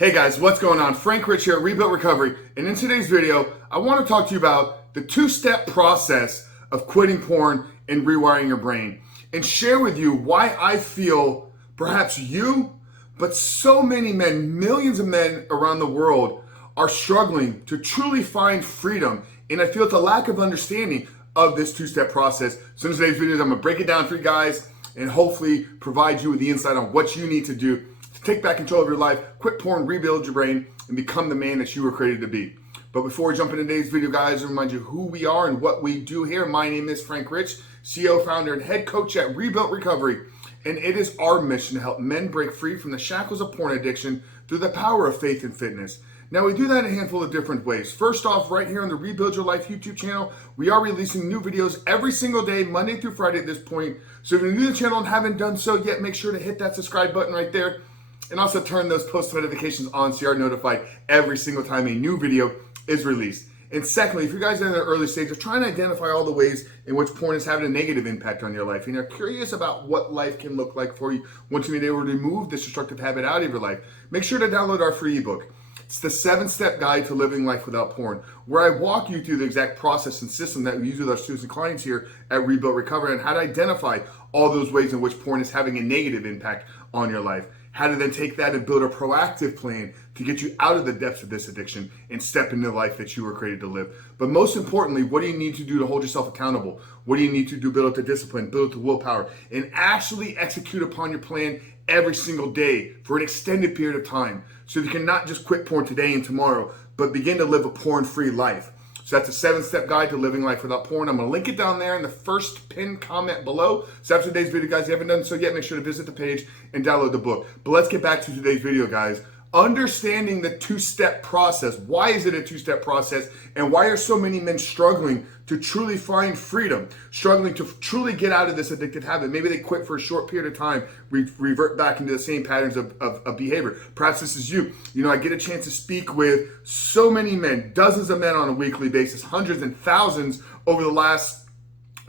Hey guys, what's going on? Frank Rich here at Reboot Recovery, and in today's video, I want to talk to you about the two-step process of quitting porn and rewiring your brain, and share with you why I feel perhaps you, but so many men, millions of men around the world are struggling to truly find freedom, and I feel it's a lack of understanding of this two-step process. So in today's video, I'm going to break it down for you guys and hopefully provide you with the insight on what you need to do to take back control of your life, quit porn, rebuild your brain, and become the man that you were created to be. But before we jump into today's video, guys, I remind you who we are and what we do here. My name is Frank Rich, CEO, founder, and head coach at Reboot Recovery. And it is our mission to help men break free from the shackles of porn addiction through the power of faith and fitness. Now, we do that in a handful of different ways. First off, right here on the Rebuild Your Life YouTube channel, we are releasing new videos every single day, Monday through Friday at this point. So if you're new to the channel and haven't done so yet, make sure to hit that subscribe button right there. And also turn those post notifications on so you are notified every single time a new video is released. And secondly, if you guys are in the early stage of trying to identify all the ways in which porn is having a negative impact on your life, and you're curious about what life can look like for you once you've been able to remove this destructive habit out of your life, make sure to download our free ebook. It's the 7-step guide to living life without porn, where I walk you through the exact process and system that we use with our students and clients here at Rebuild Recovery, and how to identify all those ways in which porn is having a negative impact on your life. How to then take that and build a proactive plan to get you out of the depths of this addiction and step into the life that you were created to live. But most importantly, what do you need to do to hold yourself accountable? What do you need to do to build up the discipline, build up the willpower, and actually execute upon your plan every single day for an extended period of time, so you can not just quit porn today and tomorrow, but begin to live a porn-free life. So that's a 7-step guide to living life without porn. I'm going to link it down there in the first pinned comment below. So after today's video, guys, if you haven't done so yet, make sure to visit the page and download the book. But let's get back to today's video, guys. Understanding the two-step process. Why is it a two-step process? And why are so many men struggling to truly find freedom? Struggling to truly get out of this addictive habit? Maybe they quit for a short period of time, revert back into the same patterns of behavior. Perhaps this is you. You know, I get a chance to speak with so many men, dozens of men on a weekly basis, hundreds and thousands over the last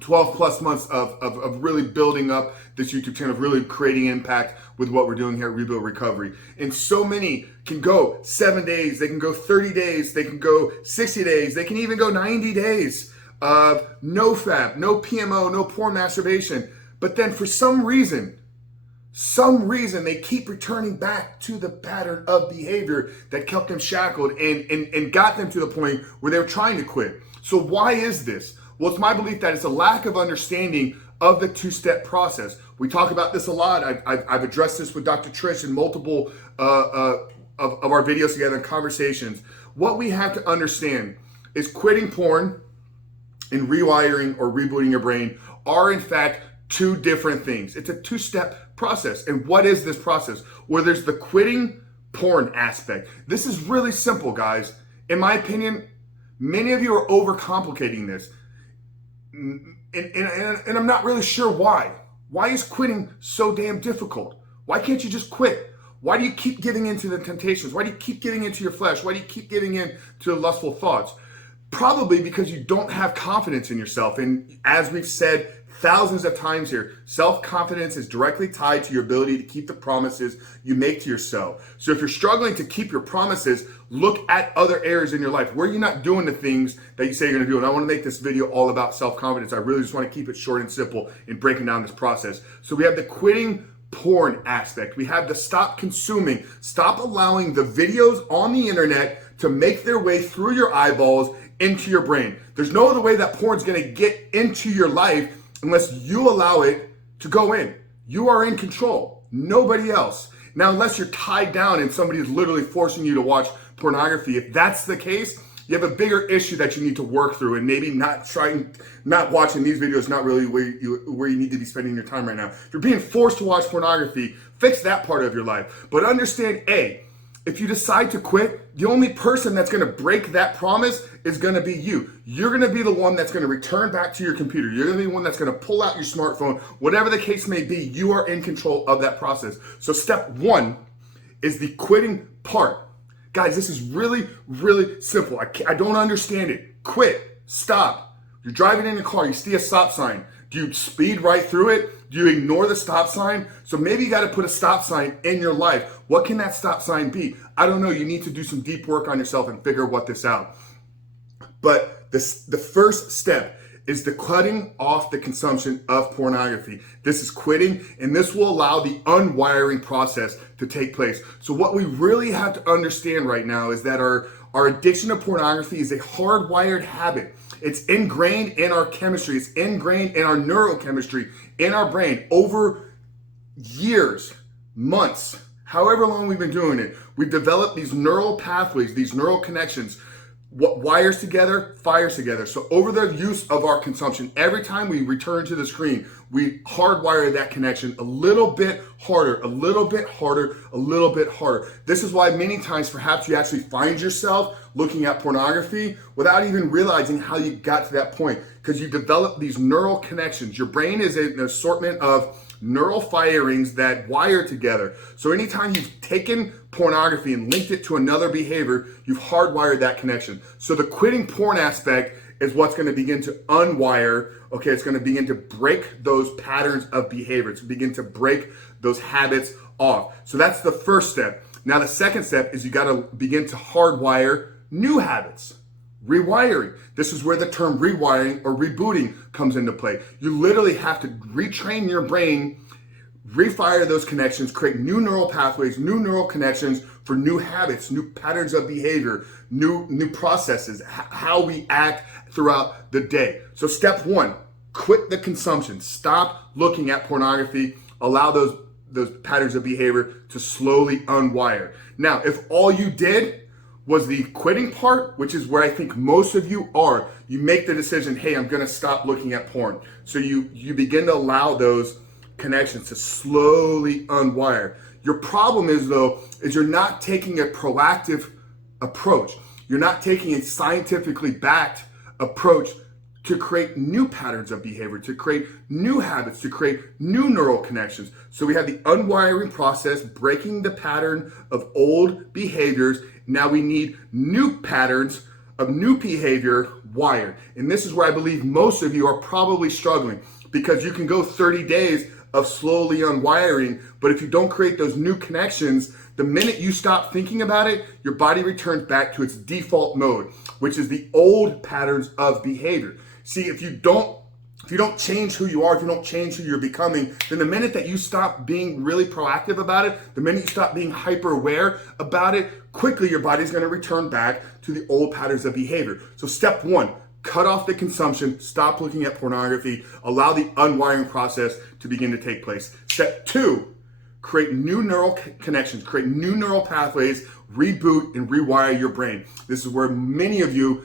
12 plus months of really building up this YouTube channel, of really creating impact with what we're doing here at Rebuild Recovery. And so many can go 7 days, they can go 30 days, they can go 60 days, they can even go 90 days of NOFAP, no PMO, no porn masturbation. But then for some reason they keep returning back to the pattern of behavior that kept them shackled and got them to the point where they were trying to quit. So why is this? Well, it's my belief that it's a lack of understanding of the two-step process. We talk about this a lot. I've addressed this with Dr. Trish in multiple of our videos together and conversations. What we have to understand is quitting porn and rewiring or rebooting your brain are in fact two different things. It's a two-step process. And what is this process? Well, there's the quitting porn aspect. This is really simple, guys. In my opinion, many of you are overcomplicating this. And I'm not really sure why. Why is quitting so damn difficult? Why can't you just quit? Why do you keep giving into the temptations? Why do you keep giving into your flesh? Why do you keep giving in to lustful thoughts? Probably because you don't have confidence in yourself. And as we've said thousands of times here, self-confidence is directly tied to your ability to keep the promises you make to yourself. So if you're struggling to keep your promises, look at other areas in your life where you're not doing the things that you say you're going to do. And I want to make this video all about self-confidence. I really just want to keep it short and simple in breaking down this process. So we have the quitting porn aspect. We have the stop consuming, stop allowing the videos on the internet to make their way through your eyeballs into your brain. There's no other way that porn's going to get into your life unless you allow it to go in. You are in control, nobody else. Now, unless you're tied down and somebody is literally forcing you to watch pornography, if that's the case, you have a bigger issue that you need to work through, and maybe not watching these videos, not really where you need to be spending your time right now. If you're being forced to watch pornography, fix that part of your life. But understand, if you decide to quit, the only person that's going to break that promise is going to be you. You're going to be the one that's going to return back to your computer. You're going to be the one that's going to pull out your smartphone. Whatever the case may be, you are in control of that process. So step one is the quitting part. Guys, this is really, really simple. I don't understand it. Quit. Stop. You're driving in a car. You see a stop sign. Do you speed right through it? Do you ignore the stop sign? So maybe you got to put a stop sign in your life. What can that stop sign be? I don't know. You need to do some deep work on yourself and figure what this out. But the first step is the cutting off the consumption of pornography. This is quitting, and this will allow the unwiring process to take place. So what we really have to understand right now is that our addiction to pornography is a hardwired habit. It's ingrained in our chemistry. It's ingrained in our neurochemistry, in our brain over years, months, however long we've been doing it. We've developed these neural pathways, these neural connections. What wires together, fires together. So over the use of our consumption, every time we return to the screen, we hardwire that connection a little bit harder, a little bit harder, a little bit harder. This is why many times perhaps you actually find yourself looking at pornography without even realizing how you got to that point, because you develop these neural connections. Your brain is an assortment of neural firings that wire together. So anytime you've taken pornography and linked it to another behavior, you've hardwired that connection. So the quitting porn aspect is what's going to begin to unwire. Okay, it's going to begin to break those patterns of behavior. It's begin to break those habits off. So that's the first step. Now the second step is you got to begin to hardwire new habits. Rewiring. This is where the term rewiring or rebooting comes into play. You literally have to retrain your brain, refire those connections, create new neural pathways, new neural connections for new habits, new patterns of behavior, new processes, how we act throughout the day. So step one, quit the consumption. Stop looking at pornography. Allow those patterns of behavior to slowly unwire. Now, if all you did was the quitting part, which is where I think most of you are, you make the decision, hey, I'm gonna stop looking at porn. So you begin to allow those connections to slowly unwire. Your problem is though, is you're not taking a proactive approach. You're not taking a scientifically backed approach to create new patterns of behavior, to create new habits, to create new neural connections. So we have the unwiring process, breaking the pattern of old behaviors. Now we need new patterns of new behavior wired. And this is where I believe most of you are probably struggling, because you can go 30 days of slowly unwiring, but if you don't create those new connections, the minute you stop thinking about it, your body returns back to its default mode, which is the old patterns of behavior. See, if you don't change who you are, if you don't change who you're becoming, then the minute that you stop being really proactive about it, the minute you stop being hyper aware about it, quickly your body's going to return back to the old patterns of behavior. So step one, cut off the consumption, stop looking at pornography, allow the unwiring process to begin to take place. Step two, create new neural connections, create new neural pathways, reboot and rewire your brain. This is where many of you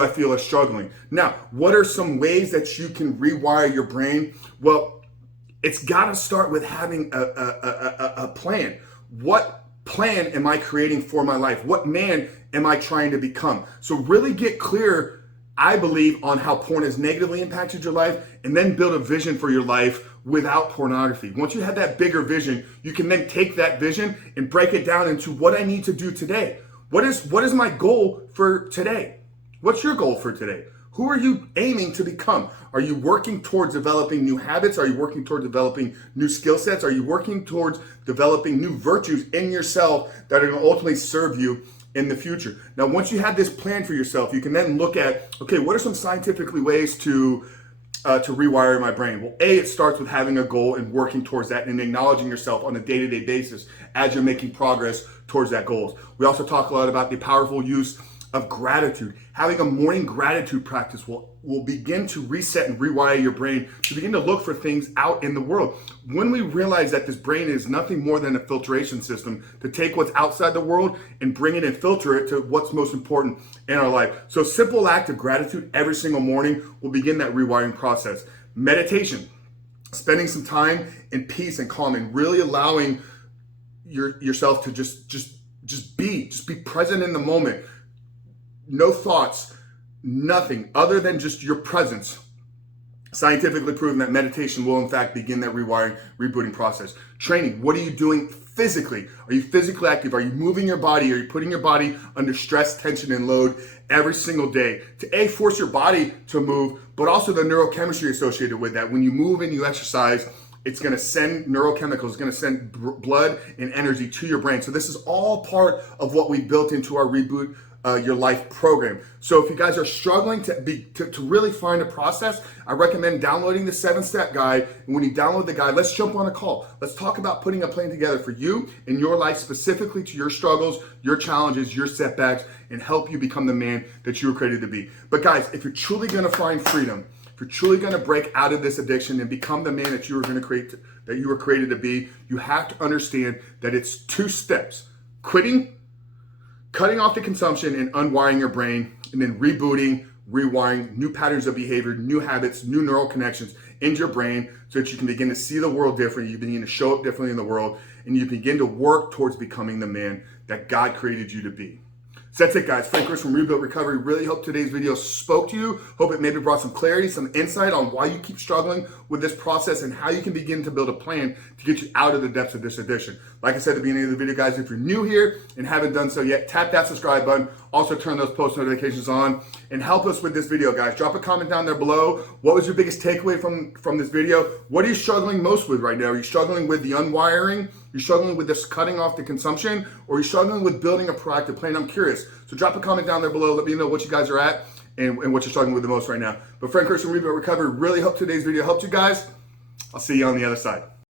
I feel are struggling. Now, what are some ways that you can rewire your brain? Well, it's got to start with having a plan. What plan am I creating for my life? What man am I trying to become? So really get clear, I believe, on how porn has negatively impacted your life, and then build a vision for your life without pornography. Once you have that bigger vision, you can then take that vision and break it down into what I need to do today. What is my goal for today? What's your goal for today? Who are you aiming to become? Are you working towards developing new habits? Are you working towards developing new skill sets? Are you working towards developing new virtues in yourself that are going to ultimately serve you in the future? Now, once you have this plan for yourself, you can then look at, okay, what are some scientifically ways to rewire my brain? Well, it starts with having a goal and working towards that and acknowledging yourself on a day-to-day basis as you're making progress towards that goal. We also talk a lot about the powerful use of gratitude. Having a morning gratitude practice will begin to reset and rewire your brain to begin to look for things out in the world. When we realize that this brain is nothing more than a filtration system to take what's outside the world and bring it and filter it to what's most important in our life. So simple act of gratitude every single morning will begin that rewiring process. Meditation, spending some time in peace and calm and really allowing yourself to just be present in the moment. No thoughts, nothing other than just your presence. Scientifically proven that meditation will in fact begin that rewiring, rebooting process. Training, what are you doing physically? Are you physically active? Are you moving your body? Are you putting your body under stress, tension, and load every single day to force your body to move, but also the neurochemistry associated with that. When you move and you exercise, it's going to send neurochemicals, it's going to send blood and energy to your brain. So this is all part of what we built into our Reboot Your Life program. So if you guys are struggling to really find a process, I recommend downloading the 7-step guide. And when you download the guide, let's jump on a call. Let's talk about putting a plan together for you in your life, specifically to your struggles, your challenges, your setbacks, and help you become the man that you were created to be. But guys, if you're truly going to find freedom, if you're truly going to break out of this addiction and become the man that you were going to create, that you were created to be, you have to understand that it's 2 steps: quitting, cutting off the consumption and unwiring your brain, and then rebooting, rewiring new patterns of behavior, new habits, new neural connections into your brain so that you can begin to see the world differently, you begin to show up differently in the world, and you begin to work towards becoming the man that God created you to be. So that's it, guys. Frank Rich from Reboot Recovery. Really hope today's video spoke to you. Hope it maybe brought some clarity, some insight on why you keep struggling with this process and how you can begin to build a plan to get you out of the depths of this addiction. Like I said at the beginning of the video, guys, if you're new here and haven't done so yet, tap that subscribe button. Also turn those post notifications on and help us with this video, guys. Drop a comment down there below. What was your biggest takeaway from this video? What are you struggling most with right now? Are you struggling with the unwiring? You're struggling with this cutting off the consumption, or you're struggling with building a proactive plan? I'm curious. So drop a comment down there below. Let me know what you guys are at and what you're struggling with the most right now. But Frank Rich from Reboot Recovery, really hope today's video helped you guys. I'll see you on the other side.